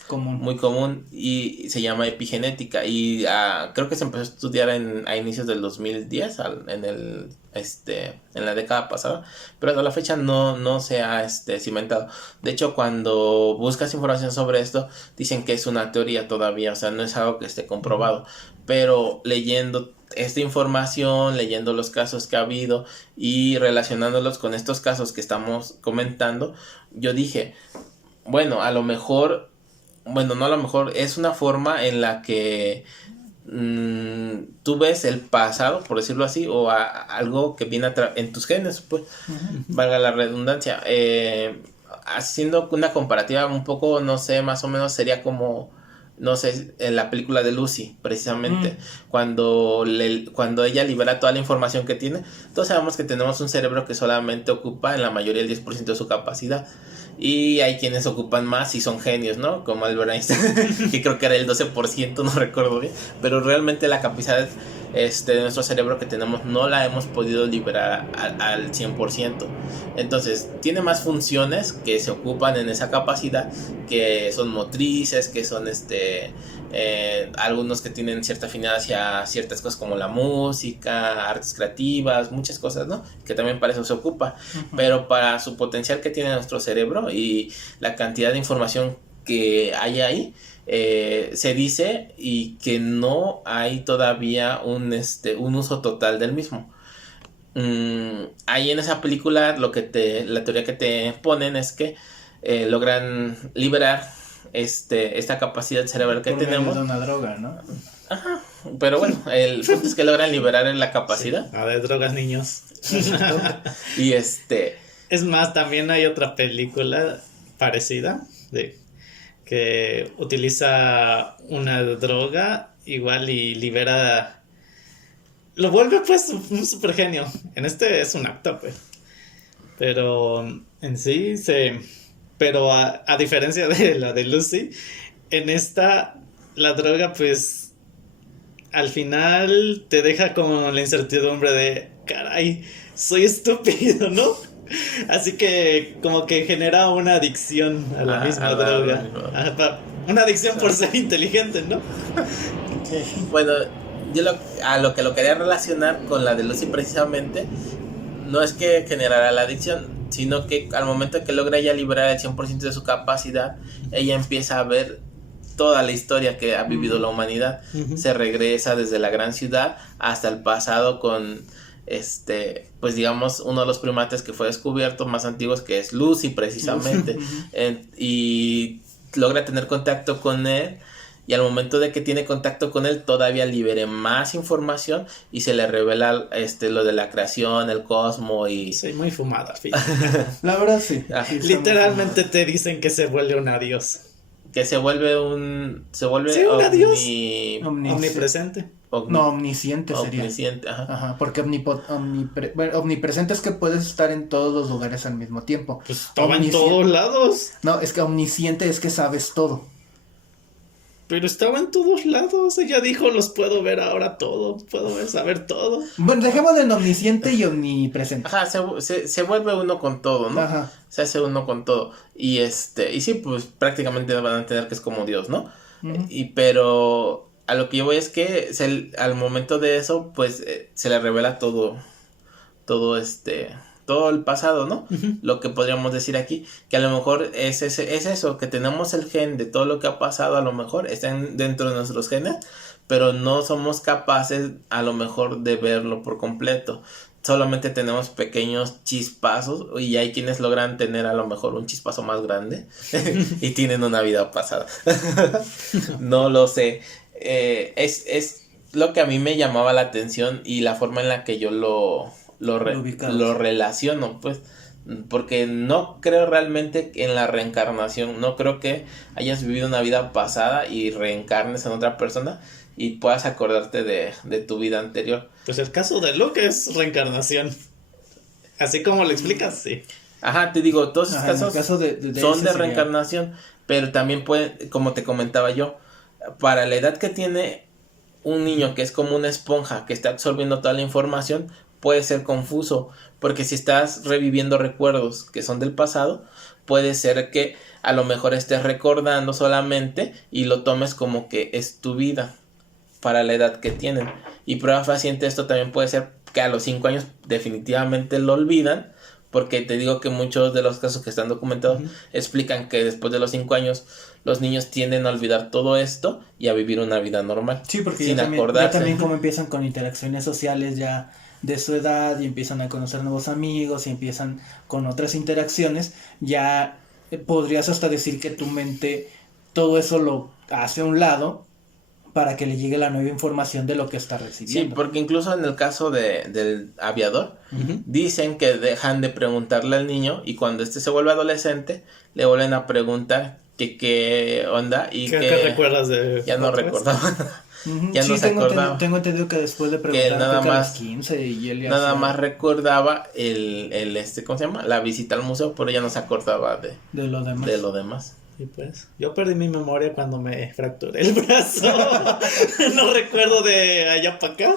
muy común y se llama epigenética y creo que se empezó a estudiar a inicios del 2010 en la década pasada, pero hasta la fecha no se ha cimentado. De hecho, cuando buscas información sobre esto dicen que es una teoría todavía, o sea, no es algo que esté comprobado, pero leyendo esta información, leyendo los casos que ha habido y relacionándolos con estos casos que estamos comentando, yo dije, bueno, a lo mejor, bueno, no a lo mejor, es una forma en la que tú ves el pasado, por decirlo así, o algo que viene en tus genes, pues, valga la redundancia. Haciendo una comparativa un poco, no sé, más o menos sería como, no sé, en la película de Lucy, precisamente, cuando ella libera toda la información que tiene. Todos sabemos que tenemos un cerebro que solamente ocupa en la mayoría el 10% de su capacidad. Y hay quienes ocupan más y son genios, ¿no? Como Albert Einstein, que creo que era el 12%, no recuerdo bien. Pero realmente la capacidad de nuestro cerebro que tenemos no la hemos podido liberar al 100%. Entonces, tiene más funciones que se ocupan en esa capacidad, que son motrices, que son algunos que tienen cierta afinidad hacia ciertas cosas como la música, artes creativas, muchas cosas, ¿no? Que también para eso se ocupa. Pero para su potencial que tiene nuestro cerebro y la cantidad de información que hay ahí, se dice y que no hay todavía un uso total del mismo. Ahí en esa película la teoría que te ponen es que logran liberar esta capacidad cerebral que tenemos. Es una droga, ¿no? Ajá, pero bueno, el punto es que logran liberar la capacidad. Sí. A ver, drogas, niños. Y Es más, también hay otra película parecida que utiliza una droga igual y libera, lo vuelve pues un super genio. En es un acto, pues. Pero en sí pero a diferencia de la de Lucy, en esta la droga pues al final te deja como la incertidumbre de, caray, soy estúpido, ¿no? Así que como que genera una adicción a la misma droga. Una adicción por ser inteligente, ¿no? Bueno, yo a lo que lo quería relacionar con la de Lucy precisamente, no es que generara la adicción, sino que al momento que logra ella liberar el 100% de su capacidad, ella empieza a ver toda la historia que ha vivido la humanidad. Se regresa desde la gran ciudad hasta el pasado con pues digamos uno de los primates que fue descubierto más antiguos, que es Lucy precisamente. Y logra tener contacto con él, y al momento de que tiene contacto con él todavía libere más información y se le revela lo de la creación, el cosmos y... Sí, muy fumada, fíjate. La verdad sí. Literalmente te dicen que se vuelve una diosa. Que se vuelve un una dios. Omnipresente. Omnisciente sería. Omnisciente, ajá. Porque omnipresente es que puedes estar en todos los lugares al mismo tiempo. Pues estaba en todos lados. No, es que omnisciente es que sabes todo. Pero estaba en todos lados. Ella dijo, los puedo ver ahora todo. Saber todo. Bueno, dejemos en omnisciente y omnipresente. Ajá, se vuelve uno con todo, ¿no? Ajá. Se hace uno con todo. Y y sí, pues prácticamente van a entender que es como Dios, ¿no? Pero a lo que yo voy es que al momento de eso, pues se le revela todo el pasado, ¿no? Lo que podríamos decir aquí, que a lo mejor es eso, que tenemos el gen de todo lo que ha pasado, a lo mejor están dentro de nuestros genes, pero no somos capaces a lo mejor de verlo por completo. Solamente tenemos pequeños chispazos, y hay quienes logran tener a lo mejor un chispazo más grande y tienen una vida pasada. No lo sé. Es lo que a mí me llamaba la atención y la forma en la que yo lo relaciono, pues, porque no creo realmente en la reencarnación. No creo que hayas vivido una vida pasada y reencarnes en otra persona y puedas acordarte de tu vida anterior. Pues el caso de Luke es reencarnación, así como lo explicas, sí. Ajá, te digo, todos esos casos son de reencarnación, pero también pueden, como te comentaba yo, para la edad que tiene un niño, que es como una esponja que está absorbiendo toda la información, puede ser confuso, porque si estás reviviendo recuerdos que son del pasado, puede ser que a lo mejor estés recordando solamente y lo tomes como que es tu vida para la edad que tienen. Y prueba fehaciente, esto también puede ser que a los 5 años definitivamente lo olvidan, porque te digo que muchos de los casos que están documentados explican que después de los 5 años los niños tienden a olvidar todo esto y a vivir una vida normal. Sí, porque sin ya acordarse. también como empiezan con interacciones sociales ya de su edad y empiezan a conocer nuevos amigos y empiezan con otras interacciones, ya podrías hasta decir que tu mente todo eso lo hace a un lado para que le llegue la nueva información de lo que está recibiendo. Sí, porque incluso en el caso del aviador, dicen que dejan de preguntarle al niño y cuando se vuelve adolescente, le vuelven a preguntar que qué onda y ¿Qué recuerdas de...? Ya no recordaba. Ya sí, no se acordaba. Tengo entendido que después de preguntar que nada más, a los 15 y él ya nada más recordaba ¿cómo se llama? La visita al museo, pero ya no se acordaba de lo demás. Y pues, yo perdí mi memoria cuando me fracturé el brazo. No recuerdo de allá para acá.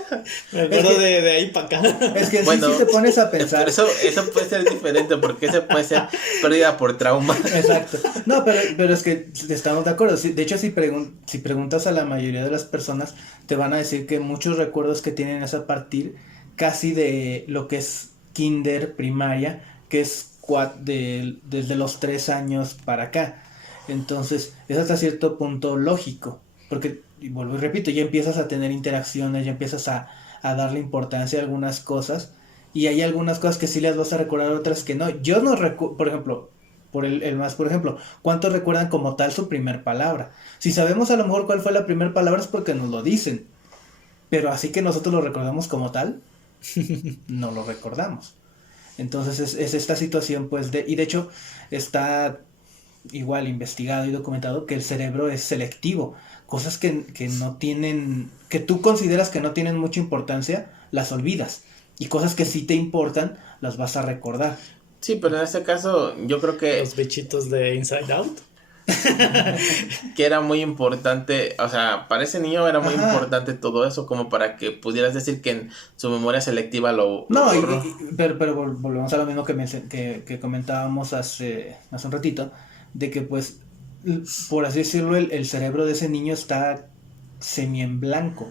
Me acuerdo de ahí para acá. Es que bueno, si te pones a pensar. Eso puede ser diferente, porque eso puede ser pérdida por trauma. Exacto. No, pero es que estamos de acuerdo. De hecho, si preguntas a la mayoría de las personas, te van a decir que muchos recuerdos que tienen es a partir casi de lo que es kinder, primaria, que es desde los 3 años para acá. Entonces, es hasta cierto punto lógico, porque, y vuelvo y repito, ya empiezas a tener interacciones, ya empiezas a darle importancia a algunas cosas, y hay algunas cosas que sí las vas a recordar, otras que no. Yo no recuerdo, por ejemplo, por ejemplo, ¿cuántos recuerdan como tal su primer palabra? Si sabemos a lo mejor cuál fue la primera palabra es porque nos lo dicen, pero así que nosotros lo recordamos como tal, no lo recordamos. Entonces es esta situación, pues, y de hecho está igual investigado y documentado que el cerebro es selectivo. Cosas que no tienen, que tú consideras que no tienen mucha importancia, las olvidas. Y cosas que sí te importan, las vas a recordar. Sí, pero en este caso yo creo que... Los bichitos de Inside Out. que era muy importante, o sea, para ese niño era muy importante todo eso, como para que pudieras decir que en su memoria selectiva lo borró. Pero volvemos a lo mismo que comentábamos hace un ratito, de que pues, por así decirlo, el cerebro de ese niño está semi en blanco.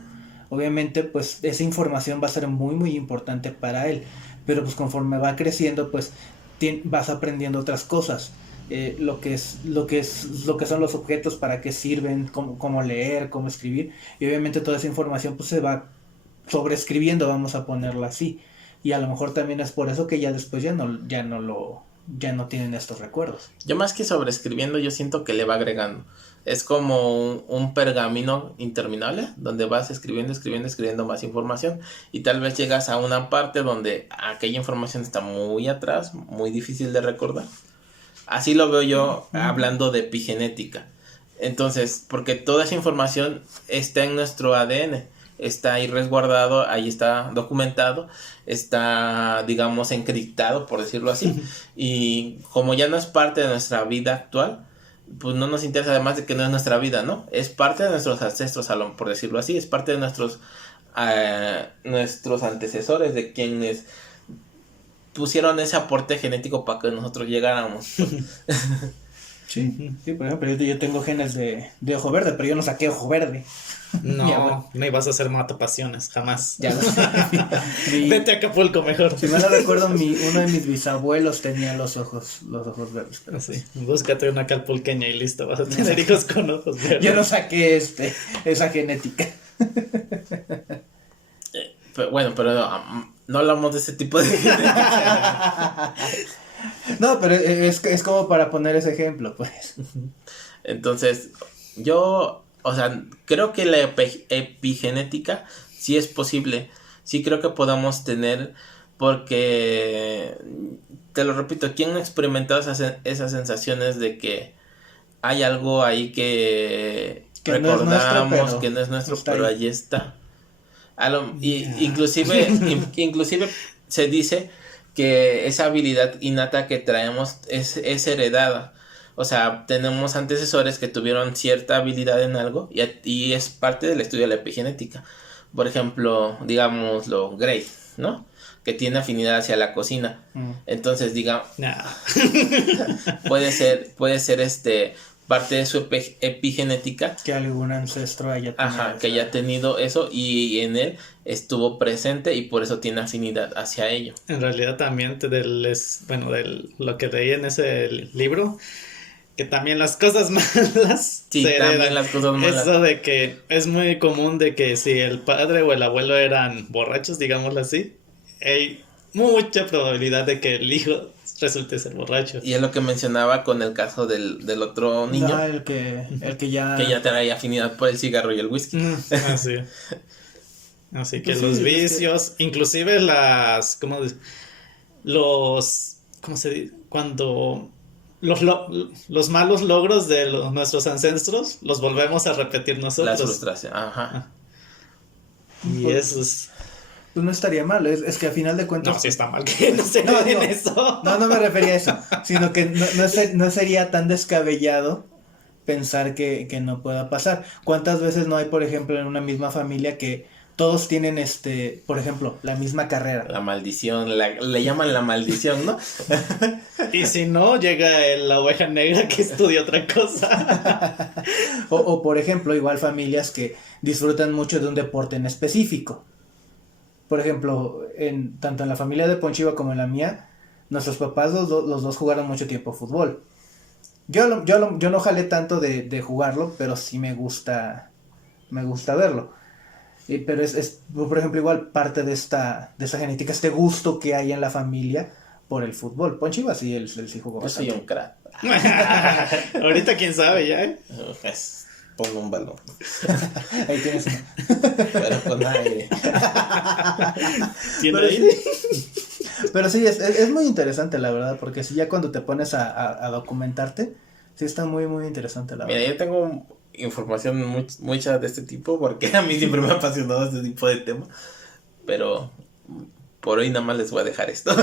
Obviamente, pues, esa información va a ser muy, muy importante para él, pero pues conforme va creciendo, pues, vas aprendiendo otras cosas. Lo que son los objetos, para qué sirven, cómo leer, cómo escribir, y obviamente toda esa información pues se va sobreescribiendo, vamos a ponerlo así, y a lo mejor también es por eso que ya después ya no tienen estos recuerdos. Yo más que sobreescribiendo, yo siento que le va agregando. Es como un pergamino interminable donde vas escribiendo más información, y tal vez llegas a una parte donde aquella información está muy atrás, muy difícil de recordar. Así lo veo yo hablando de epigenética. Entonces, porque toda esa información está en nuestro ADN, está ahí resguardado, ahí está documentado, está, digamos, encriptado, por decirlo así. Y como ya no es parte de nuestra vida actual, pues no nos interesa, además de que no es nuestra vida, ¿no? Es parte de nuestros ancestros, por decirlo así, es parte de nuestros antecesores, de quienes pusieron ese aporte genético para que nosotros llegáramos. Sí, por ejemplo, yo tengo genes de ojo verde, pero yo no saqué ojo verde. No, no ibas a hacer matapasiones, jamás. Ya lo sé. Vete a Acapulco mejor. Si mal no recuerdo, uno de mis bisabuelos tenía los ojos verdes. Pero sí, búscate una acapulqueña y listo, vas a tener hijos con ojos verdes. Yo no saqué esa genética. Bueno, pero no hablamos de ese tipo de genética. No, pero es como para poner ese ejemplo, pues. Entonces, yo, o sea, creo que la epigenética sí es posible. Sí creo que podamos tener, porque, te lo repito, ¿quién no ha experimentado esas sensaciones de que hay algo ahí que recordamos que no es nuestro, pero ahí está? Inclusive se dice que esa habilidad innata que traemos es heredada. O sea, tenemos antecesores que tuvieron cierta habilidad en algo, y es parte del estudio de la epigenética. Por ejemplo, digámoslo, Grey, ¿no? Que tiene afinidad hacia la cocina. Entonces, puede ser parte de su epigenética. Que algún ancestro haya tenido. Que haya tenido eso y en él estuvo presente y por eso tiene afinidad hacia ello. En realidad también de lo que leí en ese libro, que también las cosas malas se heredan. También las cosas malas. Eso de que es muy común de que si el padre o el abuelo eran borrachos, digámoslo así, hay mucha probabilidad de que el hijo resulte ser borracho. Y es lo que mencionaba con el caso del otro niño. No, el que ya... Que ya traía afinidad por el cigarro y el whisky. Así. Así que los vicios, inclusive ¿cómo se dice? Cuando los malos logros de nuestros ancestros los volvemos a repetir nosotros. La frustración, Y eso es... Pues no estaría mal, es que a final de cuentas... No, sí está mal que no se en eso. No me refería a eso, sino que no sería tan descabellado pensar que no pueda pasar. ¿Cuántas veces no hay, por ejemplo, en una misma familia que todos tienen, por ejemplo, la misma carrera? La maldición, le llaman la maldición, ¿no? Y si no, llega la oveja negra que estudia otra cosa. o por ejemplo, igual familias que disfrutan mucho de un deporte en específico. Por ejemplo, tanto en la familia de Ponchiva como en la mía, nuestros papás los dos jugaron mucho tiempo fútbol. Yo no jalé tanto de jugarlo, pero sí me gusta verlo. Pero es, por ejemplo, igual parte de esta genética, este gusto que hay en la familia por el fútbol. Ponchiva sí, él sí jugó bastante. Yo soy un crack. Ahorita quién sabe ya, Pongo un balón. Ahí tienes uno. Pero con aire. ¿Tiene aire? Pero sí, es muy interesante, la verdad, porque si ya cuando te pones a documentarte, sí está muy, muy interesante, la verdad. Mira, yo tengo información mucha de este tipo, porque a mí siempre me ha apasionado este tipo de temas. Pero por hoy nada más les voy a dejar esto.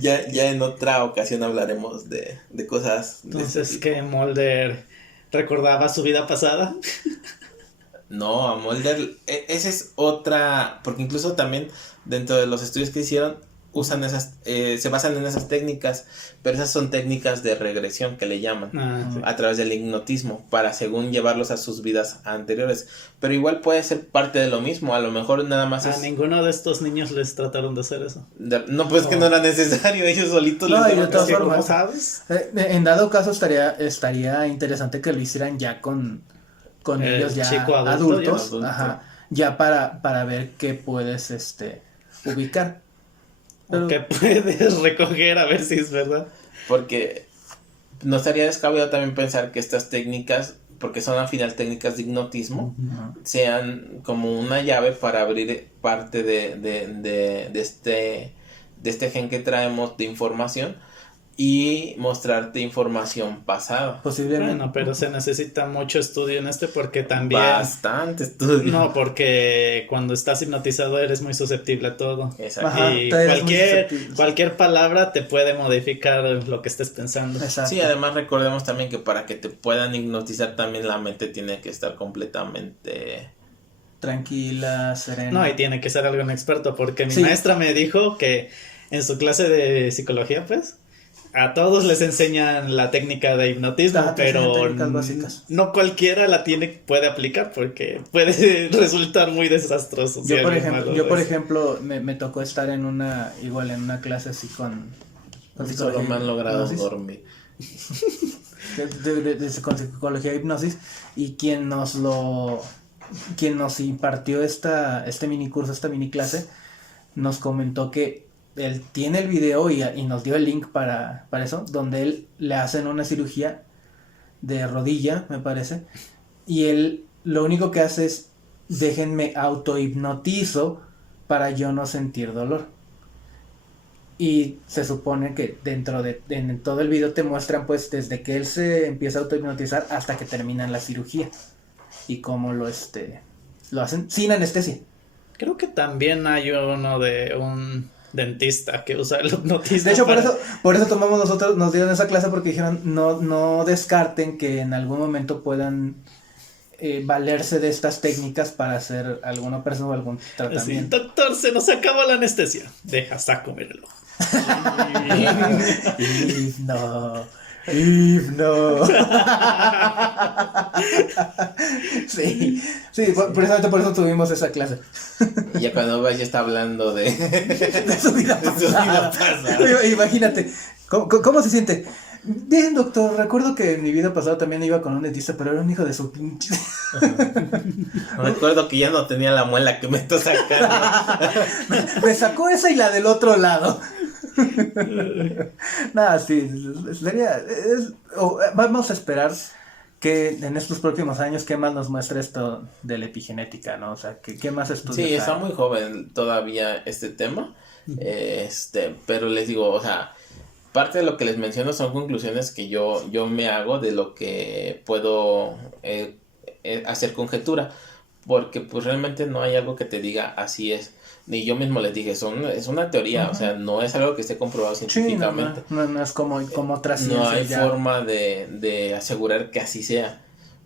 Ya en otra ocasión hablaremos de cosas. Entonces, ¿que Mulder recordaba su vida pasada? No, a Mulder, esa es otra, porque incluso también dentro de los estudios que hicieron, usan se basan en esas técnicas, pero esas son técnicas de regresión que le llaman, Sí. a través del hipnotismo, para según llevarlos a sus vidas anteriores, pero igual puede ser parte de lo mismo, a lo mejor nada más A ninguno de estos niños les trataron de hacer eso. No, pues que no era necesario, ellos solitos les y de daban. todas formas, ¿cómo sabes? En dado caso estaría interesante que lo hicieran ya con ellos ya chico adultos, ya. ajá, ya para ver qué puedes ubicar. Pero... que puedes recoger a ver si es verdad. Porque no estaría descabellado también pensar que estas técnicas, porque son al final técnicas de hipnotismo, sean como una llave para abrir parte de este gen que traemos de información y mostrarte información pasada. Posiblemente. Bueno, pero se necesita mucho estudio en porque también... Bastante estudio. No, porque cuando estás hipnotizado eres muy susceptible a todo. Exacto. Ajá, Y sí. cualquier palabra te puede modificar lo que estés pensando. Exacto. Sí, además recordemos también que para que te puedan hipnotizar también la mente tiene que estar completamente... tranquila, serena. No, y tiene que ser algo experto, porque mi Sí. maestra me dijo que en su clase de psicología, pues, a todos les enseñan la técnica de hipnotismo, Ajá, te enseñan pero técnicas básicas. no cualquiera puede aplicar, porque puede resultar muy desastroso. Yo, por ejemplo, me tocó estar en una clase así con Solo me han logrado hipnosis. dormir. Con psicología de hipnosis, y quien nos impartió este mini curso, esta mini clase, nos comentó que él tiene el video y nos dio el link para eso, donde él le hacen una cirugía de rodilla, me parece, y él lo único que hace es: déjenme autohipnotizo para yo no sentir dolor. Y se supone que en todo el video te muestran, pues, desde que él se empieza a autohipnotizar hasta que terminan la cirugía, y cómo lo hacen sin anestesia. Creo que también hay uno de un dentista que usa el hipnotismo. De hecho, por eso nos dieron esa clase, porque dijeron no descarten que en algún momento puedan valerse de estas técnicas para hacer alguna operación o algún tratamiento. Sí, doctor, se nos acabó la anestesia. Deja, saco mi reloj. No. Sí, precisamente por eso tuvimos esa clase. Y ya cuando ves ya está hablando de su vida pasada. Imagínate, ¿cómo se siente? Bien, doctor, recuerdo que en mi vida pasada también iba con un dentista, pero era un hijo de su pinche. Recuerdo que ya no tenía la muela que me está sacando. Me sacó esa y la del otro lado. Nada, sí, vamos a esperar que en estos próximos años qué más nos muestra esto de la epigenética, ¿no? O sea, qué más estudios. Sí, está muy joven todavía este tema. Pero les digo, o sea, parte de lo que les menciono son conclusiones que yo me hago de lo que puedo hacer conjetura, porque pues realmente no hay algo que te diga así es. Ni yo mismo les dije, es una teoría, o sea, no es algo que esté comprobado científicamente. Sí, no es como otras ciencias. No hay forma de asegurar que así sea,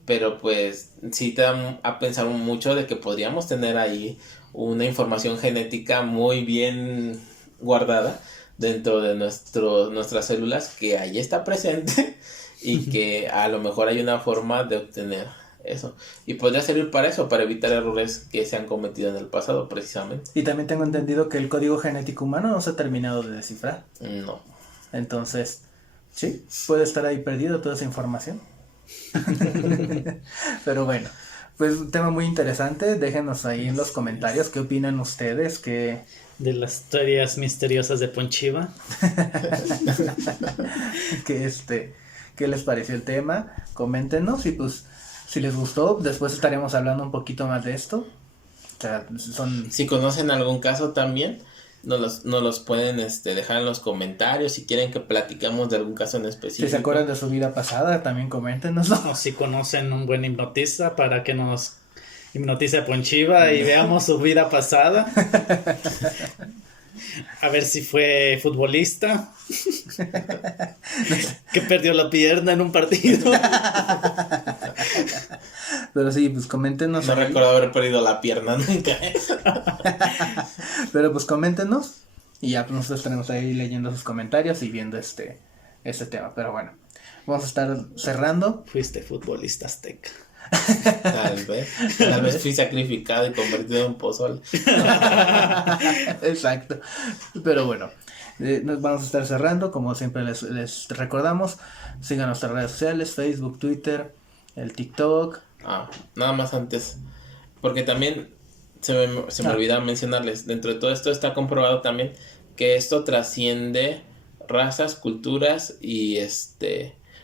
pero pues sí te dan a pensar mucho de que podríamos tener ahí una información genética muy bien guardada dentro de nuestras células, que ahí está presente y que a lo mejor hay una forma de obtener eso, y podría servir para eso, para evitar errores que se han cometido en el pasado precisamente. Y también tengo entendido que el código genético humano no se ha terminado de descifrar. No. Entonces, sí, puede estar ahí perdido toda esa información. Pero bueno, pues un tema muy interesante. Déjenos ahí en los comentarios qué opinan ustedes, de las teorías misteriosas de Ponchiva. ¿Qué les pareció el tema? Coméntenos, y pues si les gustó, después estaremos hablando un poquito más de esto. O sea, si conocen algún caso también, nos los pueden dejar en los comentarios. Si quieren que platicamos de algún caso en específico, si se acuerdan de su vida pasada, también coméntenos. O si conocen un buen hipnotista, para que nos hipnotice con Chiva y veamos su vida pasada. A ver si fue futbolista. Que perdió la pierna en un partido. Pero sí, pues coméntenos. No recuerdo haber perdido la pierna nunca. Pero pues coméntenos. Y ya pues, nosotros estaremos ahí leyendo sus comentarios y viendo este tema. Pero bueno, vamos a estar cerrando. Fuiste futbolista azteca. Tal vez fui sacrificado y convertido en pozole. Exacto. Pero bueno, nos vamos a estar cerrando. Como siempre les recordamos, sigan nuestras redes sociales, Facebook, Twitter, el TikTok. Nada más antes, porque también se me olvidaba mencionarles, dentro de todo esto está comprobado también que esto trasciende razas, culturas y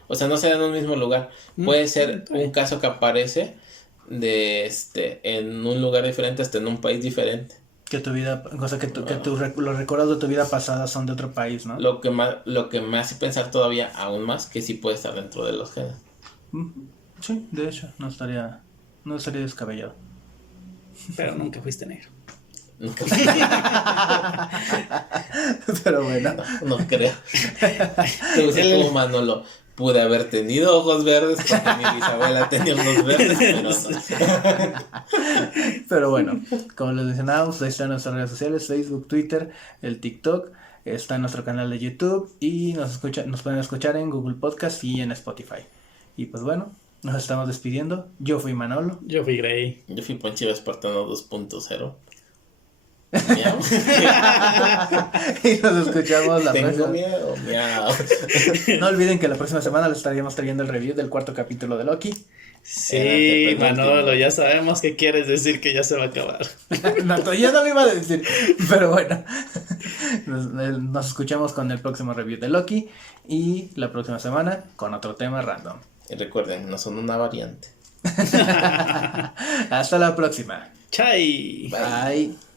o sea, no se da en un mismo lugar. Puede ser un caso que aparece en un lugar diferente, hasta en un país diferente. Que tu vida, o sea, los recuerdos de tu vida pasada son de otro país, ¿no? Lo que me hace pensar todavía aún más que sí puede estar dentro de los genes. Sí, de hecho, no estaría descabellado. Pero nunca fuiste negro. Nunca. Pero bueno. No creo. Te voy a decir como Manolo. Pude haber tenido ojos verdes porque mi bisabuela tenía unos verdes, pero no. Pero bueno, como les mencionábamos, ahí están nuestras redes sociales, Facebook, Twitter, el TikTok, está en nuestro canal de YouTube y nos pueden escuchar en Google Podcast y en Spotify. Y pues bueno, nos estamos despidiendo. Yo fui Manolo. Yo fui Grey. Yo fui Ponchiva Espartano 2.0. Y nos escuchamos la Tengo próxima. miedo, miau. No olviden que la próxima semana les estaríamos trayendo el review del 4º capítulo de Loki. Sí, Manolo, ya sabemos qué quieres decir que ya se va a acabar. No, yo no lo iba a decir, pero bueno. Nos escuchamos con el próximo review de Loki y la próxima semana con otro tema random. Y recuerden, no son una variante. Hasta la próxima. Chai. Bye.